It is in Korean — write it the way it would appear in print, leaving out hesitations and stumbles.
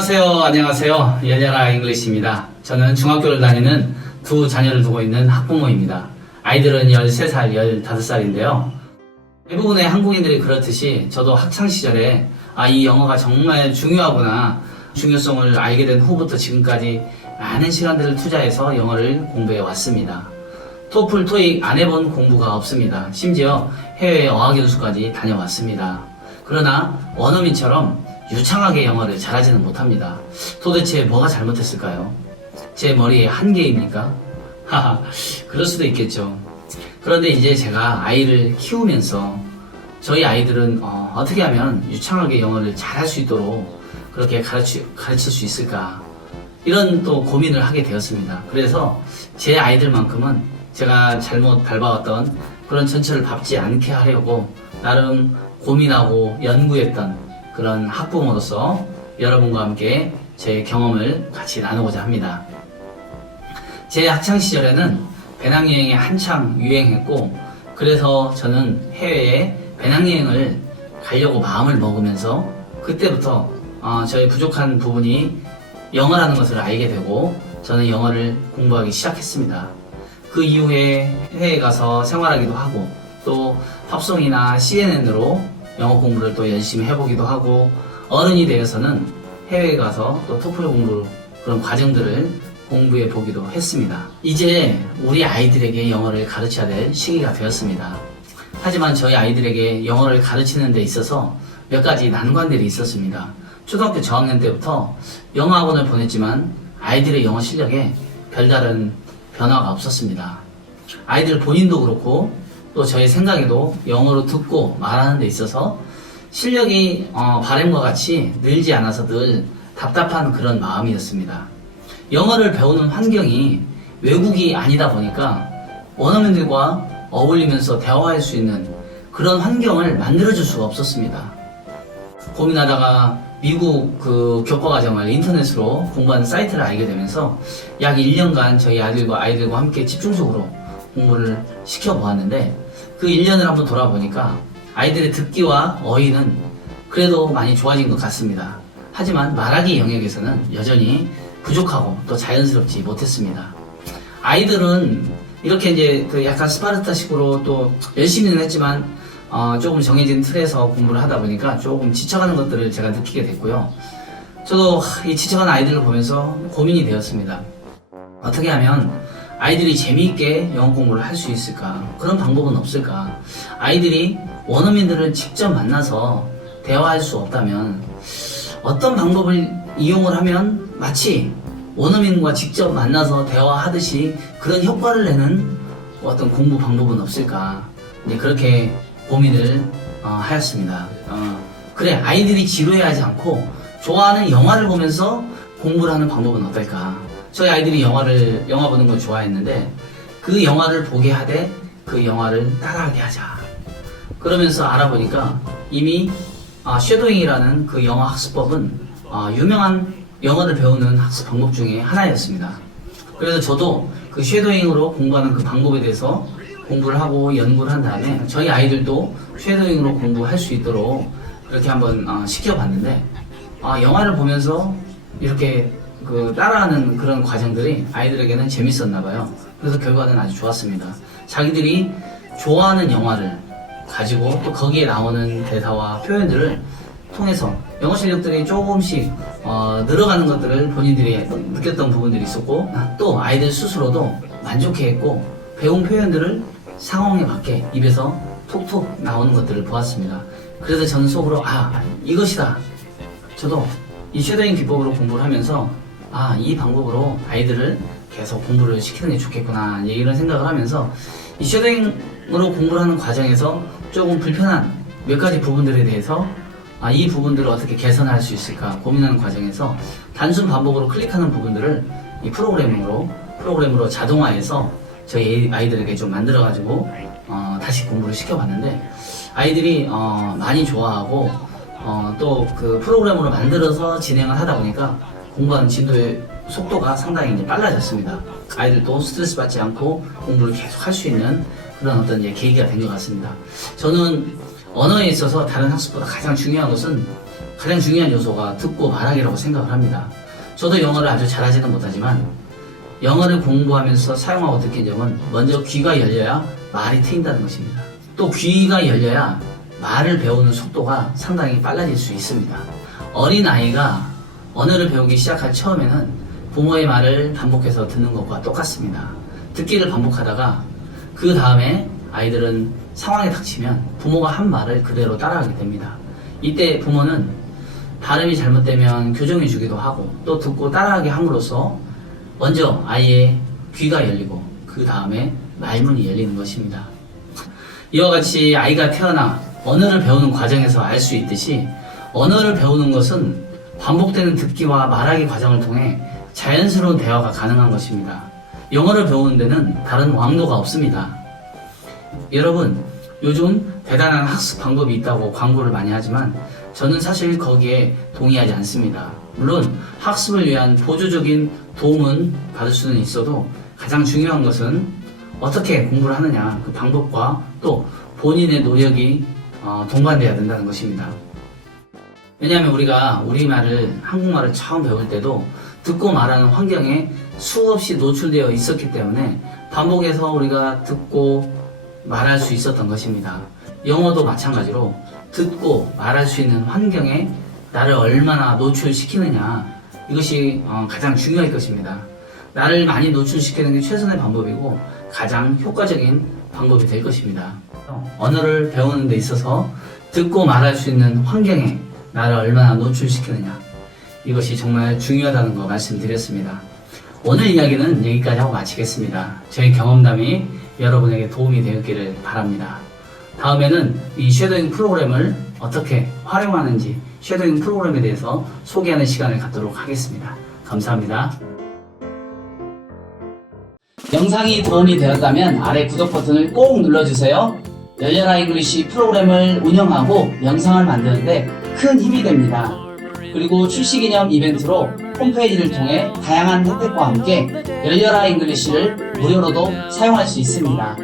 안녕하세요. 연여라 잉글리시입니다. 저는 중학교를 다니는 두 자녀를 두고 있는 학부모입니다. 아이들은 13살, 15살인데요. 대부분의 한국인들이 그렇듯이 저도 학창시절에 이 영어가 정말 중요하구나, 중요성을 알게 된 후부터 지금까지 많은 시간들을 투자해서 영어를 공부해 왔습니다. 토플, 토익 안 해본 공부가 없습니다. 심지어 해외 어학연수까지 다녀왔습니다. 그러나 원어민처럼 유창하게 영어를 잘하지는 못합니다. 도대체 뭐가 잘못했을까요? 제 머리에 한계입니까? 하하, 그럴 수도 있겠죠. 그런데 이제 제가 아이를 키우면서 저희 아이들은 어떻게 하면 유창하게 영어를 잘할 수 있도록 그렇게 가르칠 수 있을까, 이런 또 고민을 하게 되었습니다. 그래서 제 아이들만큼은 제가 잘못 밟아왔던 그런 전철을 밟지 않게 하려고 나름 고민하고 연구했던 그런 학부모로서 여러분과 함께 제 경험을 같이 나누고자 합니다. 제 학창시절에는 배낭여행이 한창 유행했고, 그래서 저는 해외에 배낭여행을 가려고 마음을 먹으면서 그때부터 저의 부족한 부분이 영어라는 것을 알게 되고 저는 영어를 공부하기 시작했습니다. 그 이후에 해외에 가서 생활하기도 하고, 또 팝송이나 CNN으로 영어 공부를 또 열심히 해보기도 하고, 어른이 되어서는 해외에 가서 또 토플 공부, 그런 과정들을 공부해 보기도 했습니다. 이제 우리 아이들에게 영어를 가르쳐야 될 시기가 되었습니다. 하지만 저희 아이들에게 영어를 가르치는 데 있어서 몇 가지 난관들이 있었습니다. 초등학교 저학년 때부터 영어 학원을 보냈지만 아이들의 영어 실력에 별다른 변화가 없었습니다. 아이들 본인도 그렇고 또 저의 생각에도 영어로 듣고 말하는 데 있어서 실력이 바람과 같이 늘지 않아서 늘 답답한 그런 마음이었습니다. 영어를 배우는 환경이 외국이 아니다 보니까 원어민들과 어울리면서 대화할 수 있는 그런 환경을 만들어줄 수가 없었습니다. 고민하다가 미국 그 교과과정을 인터넷으로 공부하는 사이트를 알게 되면서 약 1년간 저희 아이들과 함께 집중적으로 공부를 시켜보았는데, 그 1년을 한번 돌아보니까 아이들의 듣기와 어휘는 그래도 많이 좋아진 것 같습니다. 하지만 말하기 영역에서는 여전히 부족하고 또 자연스럽지 못했습니다. 아이들은 이렇게 이제 그 약간 스파르타식으로 또 열심히는 했지만 조금 정해진 틀에서 공부를 하다 보니까 조금 지쳐가는 것들을 제가 느끼게 됐고요. 저도 이 지쳐가는 아이들을 보면서 고민이 되었습니다. 어떻게 하면 아이들이 재미있게 영어 공부를 할 수 있을까? 그런 방법은 없을까? 아이들이 원어민들을 직접 만나서 대화할 수 없다면 어떤 방법을 이용을 하면 마치 원어민과 직접 만나서 대화하듯이 그런 효과를 내는 어떤 공부 방법은 없을까? 이제 그렇게 고민을 하였습니다. 그래, 아이들이 지루해하지 않고 좋아하는 영화를 보면서 공부를 하는 방법은 어떨까? 저희 아이들이 영화 보는 걸 좋아했는데 그 영화를 보게 하되 그 영화를 따라하게 하자. 그러면서 알아보니까 이미 쉐도잉이라는 그 영어 학습법은 유명한 영어를 배우는 학습 방법 중에 하나였습니다. 그래서 저도 그 쉐도잉으로 공부하는 그 방법에 대해서 공부를 하고 연구를 한 다음에 저희 아이들도 쉐도잉으로 공부할 수 있도록 그렇게 한번 시켜봤는데, 영화를 보면서 이렇게 그 따라하는 그런 과정들이 아이들에게는 재밌었나 봐요. 그래서 결과는 아주 좋았습니다. 자기들이 좋아하는 영화를 가지고 또 거기에 나오는 대사와 표현들을 통해서 영어 실력들이 조금씩 늘어가는 것들을 본인들이 느꼈던 부분들이 있었고, 또 아이들 스스로도 만족해했고 배운 표현들을 상황에 맞게 입에서 톡톡 나오는 것들을 보았습니다. 그래서 저는 속으로 이것이다. 저도 이 쉐도잉 기법으로 공부를 하면서 이 방법으로 아이들을 계속 공부를 시키는 게 좋겠구나, 이런 생각을 하면서 이 쉐도잉으로 공부를 하는 과정에서 조금 불편한 몇 가지 부분들에 대해서 이 부분들을 어떻게 개선할 수 있을까 고민하는 과정에서 단순 반복으로 클릭하는 부분들을 이 프로그램으로 자동화해서 저희 아이들에게 좀 만들어가지고 다시 공부를 시켜봤는데 아이들이 많이 좋아하고 또 그 프로그램으로 만들어서 진행을 하다 보니까 공부하는 진도의 속도가 상당히 이제 빨라졌습니다. 아이들도 스트레스 받지 않고 공부를 계속 할 수 있는 그런 어떤 계기가 된 것 같습니다. 저는 언어에 있어서 다른 학습보다 가장 중요한 것은 가장 중요한 요소가 듣고 말하기라고 생각을 합니다. 저도 영어를 아주 잘하지는 못하지만 영어를 공부하면서 사용하고 느낀 점은 먼저 귀가 열려야 말이 트인다는 것입니다. 또 귀가 열려야 말을 배우는 속도가 상당히 빨라질 수 있습니다. 어린아이가 언어를 배우기 시작할 처음에는 부모의 말을 반복해서 듣는 것과 똑같습니다. 듣기를 반복하다가 그 다음에 아이들은 상황에 닥치면 부모가 한 말을 그대로 따라하게 됩니다. 이때 부모는 발음이 잘못되면 교정해 주기도 하고 또 듣고 따라하게 함으로써 먼저 아이의 귀가 열리고 그 다음에 말문이 열리는 것입니다. 이와 같이 아이가 태어나 언어를 배우는 과정에서 알 수 있듯이 언어를 배우는 것은 반복되는 듣기와 말하기 과정을 통해 자연스러운 대화가 가능한 것입니다. 영어를 배우는 데는 다른 왕도가 없습니다. 여러분, 요즘 대단한 학습 방법이 있다고 광고를 많이 하지만 저는 사실 거기에 동의하지 않습니다. 물론 학습을 위한 보조적인 도움은 받을 수는 있어도 가장 중요한 것은 어떻게 공부를 하느냐, 그 방법과 또 본인의 노력이 동반돼야 된다는 것입니다. 왜냐하면 우리가 우리말을, 한국말을 처음 배울 때도 듣고 말하는 환경에 수없이 노출되어 있었기 때문에 반복해서 우리가 듣고 말할 수 있었던 것입니다. 영어도 마찬가지로 듣고 말할 수 있는 환경에 나를 얼마나 노출시키느냐, 이것이 가장 중요할 것입니다. 나를 많이 노출시키는 게 최선의 방법이고 가장 효과적인 방법이 될 것입니다. 언어를 배우는 데 있어서 듣고 말할 수 있는 환경에 나를 얼마나 노출시키느냐, 이것이 정말 중요하다는 거 말씀드렸습니다. 오늘 이야기는 여기까지 하고 마치겠습니다. 저희 경험담이 여러분에게 도움이 되었기를 바랍니다. 다음에는 이 쉐도잉 프로그램을 어떻게 활용하는지, 쉐도잉 프로그램에 대해서 소개하는 시간을 갖도록 하겠습니다. 감사합니다. 영상이 도움이 되었다면 아래 구독 버튼을 꼭 눌러주세요. 열려라 잉글리시 프로그램을 운영하고 영상을 만드는데 큰 힘이 됩니다. 그리고 출시기념 이벤트로 홈페이지를 통해 다양한 혜택과 함께 열려라 잉글리시를 무료로도 사용할 수 있습니다.